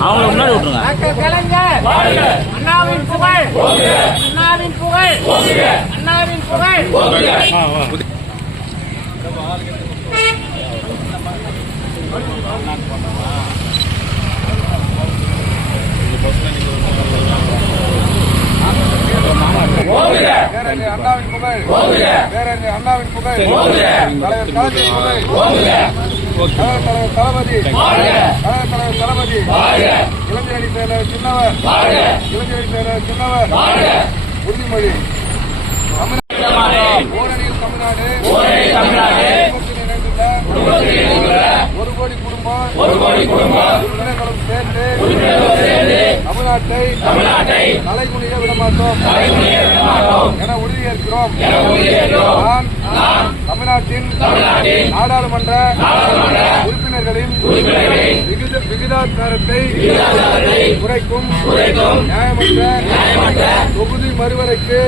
அவங்கள முன்னாடி விட்டுருங்க. அண்ணாவின் புகழ். அண்ணாவின் புகழ். அண்ணாவின் புகழ். பேரறிஞர் அண்ணாவின் புகழ்? பேரறிஞர் அண்ணாவின் புகழ்? தலைவர் கலைஞர் புகழ்? தலைவர் தளபதி? தலைவர் தலைவர் தளபதி? இளைஞரணி செயலர் சின்னவர்? இளைஞரணி செயலர் சின்னவர்? உறுதிமொழி. ஓரணியில் தமிழ்நாடு. ஒரு கோடி குடும்பம். ஒரு கோடி குடும்பம். உறுப்பினர்களும் சேர்ந்து தமிழ்நாட்டை தமிழ்நாட்டை தலைகுனிய விடமாட்டோம். என உறுதியேற்கிறோம். நான் தமிழ்நாட்டின் நாடாளுமன்ற உறுப்பினர்களின் விகித விகிதாச்சாரத்தை குறைக்கும் நியாயமற்ற தொகுதி மறுவரைக்கு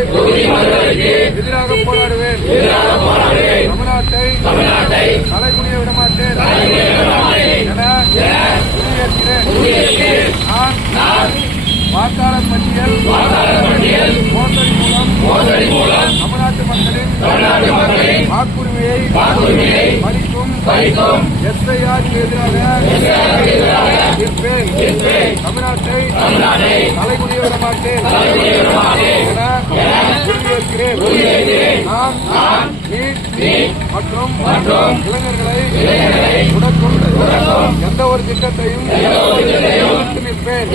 எதிராக போராடுவேன். தமிழ்நாட்டை தலைகுனிய விடமாட்டேன். என உறுதியேற்கிறேன். நான் வாக்காளர் பட்டியல் மோசடி மூலம் தமிழ்நாட்டு மக்களின் வாக்குரிமையை பறிக்கும் எஸ்ஐஆருக்கு எதிராக நிற்பேன் தமிழ்நாட்டை தலைகுனிய விட மாட்டேன் என உறுதியேற்கிறேன். நான் நீட் மற்றும் இளைஞர்களை முடக்கும் எந்த ஒரு திட்டத்தையும் எதிர்த்து நிற்பேன்.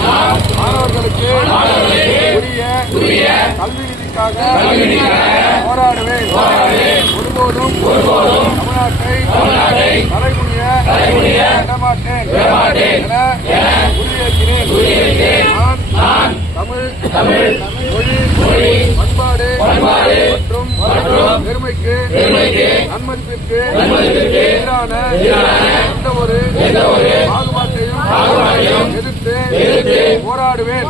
நான் மாணவர்களுக்கு உரிய கல்வி நிதிக்காக போராடுவேன். ஒருபோதும் தமிழ்நாட்டை தலைமுடிய விடமாட்டேன். என உறுதியேற்கிறேன். நான் தமிழ் மொழி பண்பாடு மற்றும் பெருமைக்கு நன்மதிப்பிற்கு எதிரான எந்த ஒரு பாகுபாட்டையும் எதிர்த்து போராடுவேன்.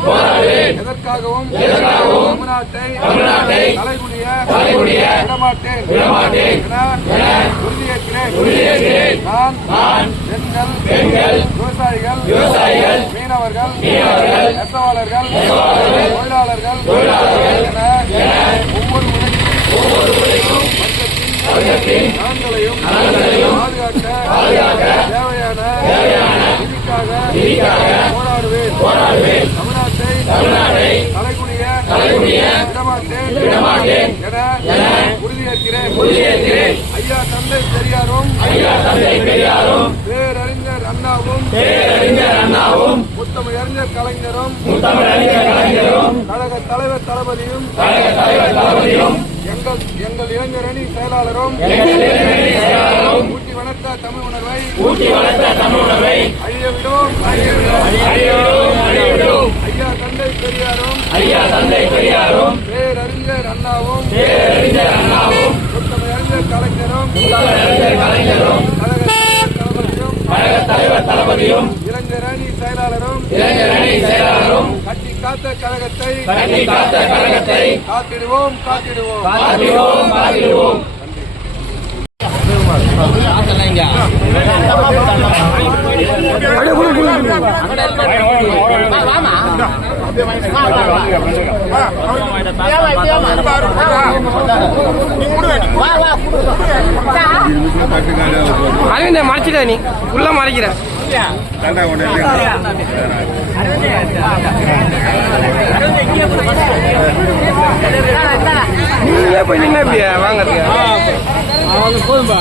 எதற்காகவும் தமிழ்நாட்டை தலைகுனிய விடமாட்டேன். உறுதியேற்கிறேன். நான் பெண்கள் விவசாயிகள் மீனவர்கள் நெசவாளர்கள் தொழிலாளர்கள் என நலன்களையும் பாதுகாக்க தேவையான நிதிக்காக போராடுவேன். தமிழ்நாட்டை தலைகுனிய விடமாட்டேன் என உறுதியேற்கிறேன். ஐயா தந்தை பெரியாரும் பேரறிஞர் அண்ணாவும் முத்தமிழறிஞர் கலைஞரும் கழக தலைவர் தளபதியும் எங்கள் எங்கள் இளைஞரணி செயலாளரும் ஊட்டி வளர்த்த தமிழ் உணர்வை ஊட்டி வளர்த்த தமிழ் உணர்வை அழியவிடும். அழியவிடும் ஐயா தந்தை பெரியாரும் ஐயா தந்தை பெரியாரும் பேரறிஞர் அண்ணாவும் பேரறிஞர் அண்ணாவும் முத்தமிழறிஞர் கலைஞரும் கலைஞரும் கழக தலைவர் தளபதியும் இளைஞரணி செயலாளரும் இளைஞரணி செயலாளரும் கட்டி காத்த கழகத்தை கட்டி காத்த கழகத்தை காத்திடுவோம் காத்திடுவோம். காத்திடுவோம் காத்திடுவோம். அரவிந்த மறைச்சிட்ட நீ. உள்ள மறைக்கிற போயிருந்தீங்களா இப்படி வாங்கறதுக்கு போதும்பா.